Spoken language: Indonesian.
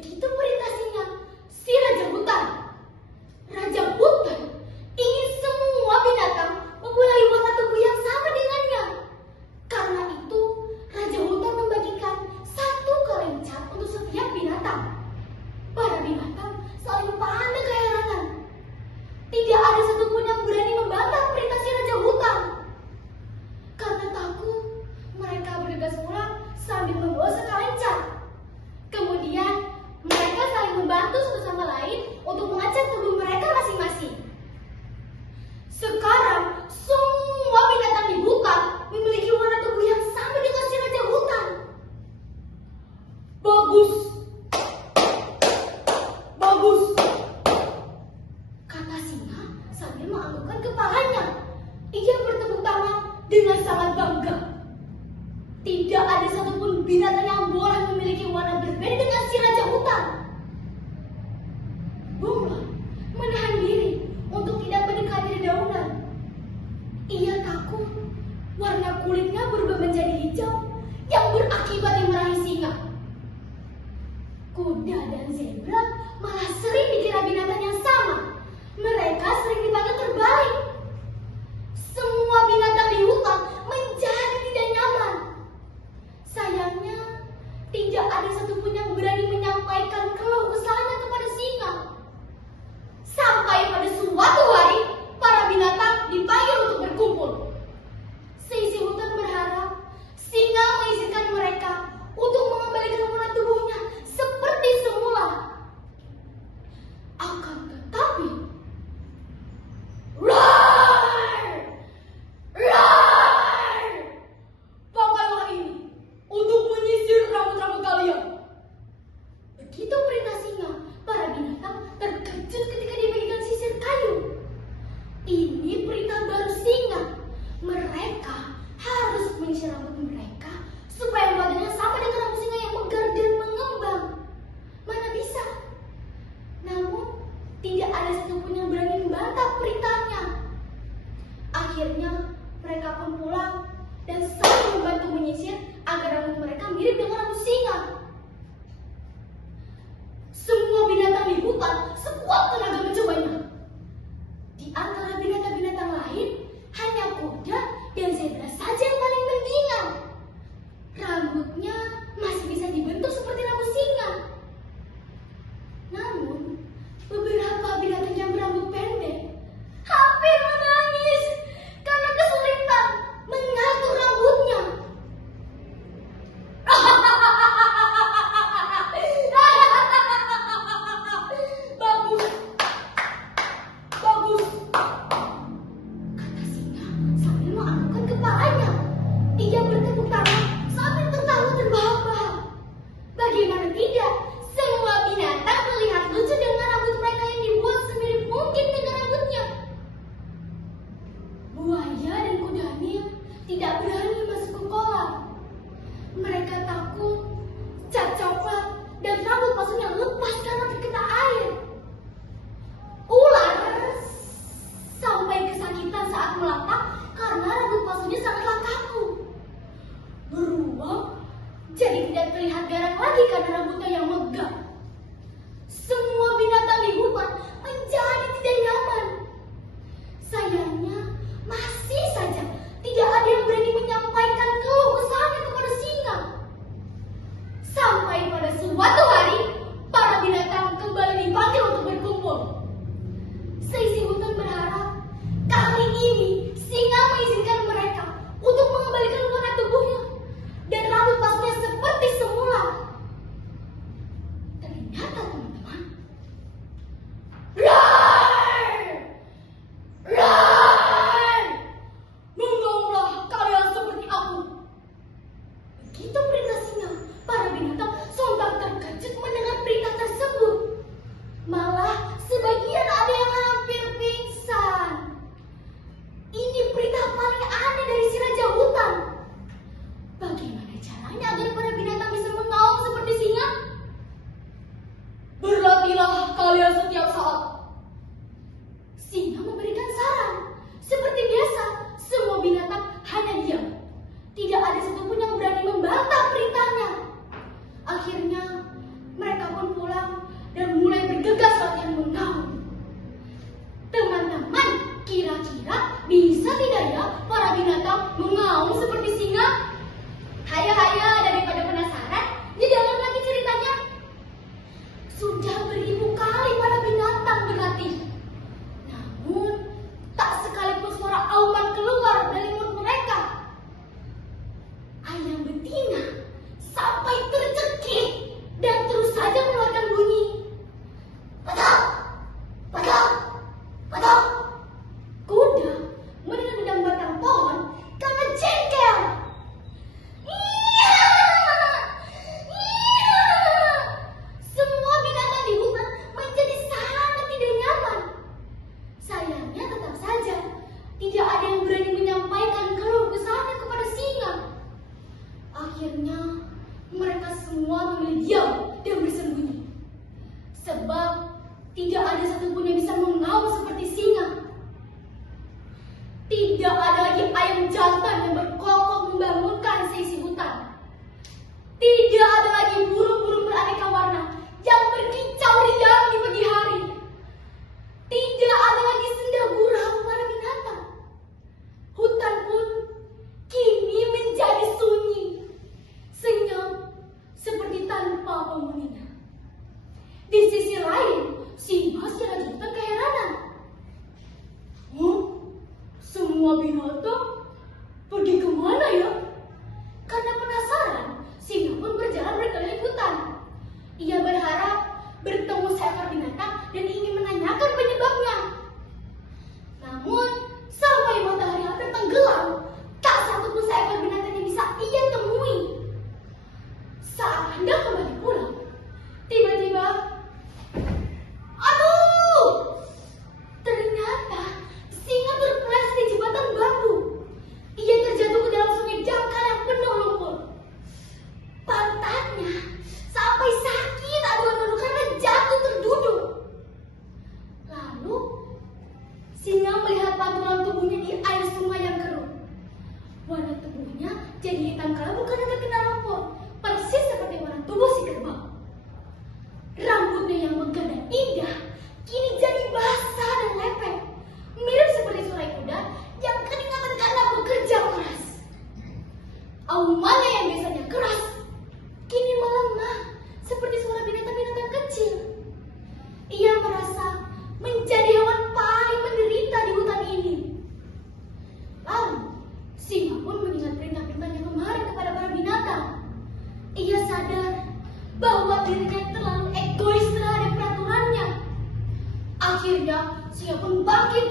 Begitu perintah singa, si Raja Hutan. Raja Hutan ingin semua binatang memulai warna tubuh yang sama dengannya. Karena itu, Raja Hutan membagikan satu kaleng cat untuk setiap binatang. Para binatang saling pandang keheranan. Tidak ada satupun yang berani membantah perintah si Raja Hutan. Karena takut, mereka bergegas pulang sambil membawa sekaleng cat. Kemudian, mereka saling membantu satu sama lain untuk mengecat tubuh mereka masing-masing. Sekarang, semua binatang di hutan memiliki warna tubuh yang sama dengan si Raja Hutan. Bagus, bagus, kata singa sambil menganggukkan kepalanya. Ia bertepuk tangan dengan sangat bangga. Tidak ada satupun binatang yang boleh memiliki warna berbeda dengan si Raja Hutan. Bunglon menahan diri untuk tidak mendekati dedaunan. Ia takut warna kulitnya berubah menjadi hijau yang berakibat dimarahi singa. Kuda dan zebra malah sering dikira binatang yang sama. Mereka sering dipanggil terbalik. Semua binatang di hutan menjadi tidak nyaman. Sayangnya, tidak ada satupun yang berani menyampaikan keluh kesahnya kepada singa. Sampai pada suatu hari, para binatang dipanggil untuk berkumpul. Seisi hutan berharap singa mengizinkan mereka untuk mengembalikan warna tubuhnya seperti semula. Akan tetapi, roar! Roar! Pakailah ini untuk menyisir rambut-rambut kalian. Begitu perintah singa, para binatang terkejut ketika dibagikan sisir kayu. Ini perintah baru singa. Mereka harus menyisir rambut mereka supaya badannya sama dengan rambut singa yang megar dan mengembang. Mana bisa? Namun, tidak ada satupun yang berani membantah perintahnya. Akhirnya, mereka pun pulang dan saling membantu menyisir agar rambut mereka mirip dengan rambut singa. Semua binatang di hutan sekuat tenaga mencobanya. Di antara binatang-binatang lain, hanya kuda dan zebra saja yang paling pendiam. Rambutnya masih bisa dibentuk seperti rambut singa. Namun, beberapa binatang yang berambut pendek hampir menangis karena kesulitan mengatur rambutnya. Bagus, bagus, kata singa sambil menganggukkan kepalanya. Ia bertepuk tangan sambil tertawa terbahak-bahak. Bagaimana tidak, semua binatang melihat lucu dengan rambut mereka yang dibuat semirip mungkin dengan rambutnya. Buaya dan kuda Nil tidak berani masuk ke kolam. Mereka takut cat coklat dan rambut palsunya lepas karena terkena air. Ular sampai kesakitan saat melangkah karena rambut palsunya sangatlah kaku. Beruang jadi tidak terlihat garang lagi karena rambutnya yang megah. Semua binatang di hutan menjadi tidak nyaman. Sayangnya, masih saja tidak ada yang berani menyampaikan keluh kesahnya kepada singa. Sampai pada suatu hari, para binatang kembali dipanggil untuk berkumpul. Seisi hutan berharap kali ini singa mengizinkan mereka untuk mengembalikan warna tubuhnya dan rambut palsunya seperti semula. Ternyata teman-teman, roar! Roar! Bengonglah kalian seperti aku. Begitu perintah singa, para binatang sontak terkejut mendengar perintah tersebut. Malah sebagian ada yang hampir pingsan. Ini perintah paling aneh dari si Raja Hutan. Bagaimana caranya agar para binatang bisa mengaum seperti singa? Berlatihlah kalian setiap saat. Singa memberikan saran. Seperti biasa, semua binatang hanya diam. Tidak ada satupun yang berani membantah perintahnya. Akhirnya, mereka pun pulang ada satupun yang bisa mengaum seperti singa. Tidak ada lagi ayam jantan yang berkokok membangunkan seisi hutan. Tidak ada lagi burung-burung beraneka warna yang berkicau riang di pagi hari. Tidak ada lagi senda gurau para binatang. Hutan pun kini menjadi sunyi, senyap seperti tanpa penghuninya. Di sisi lain, singa secara jantan keheranan. Semua binatang pergi kemana ya? Karena penasaran, singa pun berjalan berkeliling hutan. Ia berharap bertemu seekor binatang dan ingin menanyakan penyebabnya. Namun, sampai matahari hampir tenggelam, tak satupun seekor binatang yang bisa ia temui. Saat hendak kembali pulang, tiba-tiba, aduh! Ternyata singa terpeleset di jembatan bambu. Ia terjatuh ke dalam sungai dangkal yang penuh lumpur. Pantatnya sampai sakit adu-adu karena jatuh terduduk. Lalu singa melihat pantulan tubuhnya di air sungai yang keruh. Warna tubuhnya jadi hitam kelabu karena terkena lumpur, persis seperti warna tubuh si kerbau. Rambutnya yang megah dan indah kini jadi basah dan lepek, mirip seperti surai kuda yang keringatan karena bekerja keras. Aumannya yang biasanya keras kini melemah seperti suara binatang-binatang kecil. Ia merasa menjadi hewan paling menderita di hutan ini. Lalu singa pun mengingat perintah-perintahnya kemarin kepada para binatang. Ia sadar bahwa dirinya terlalu egois terhadap peraturannya. Akhirnya singa pun bangkit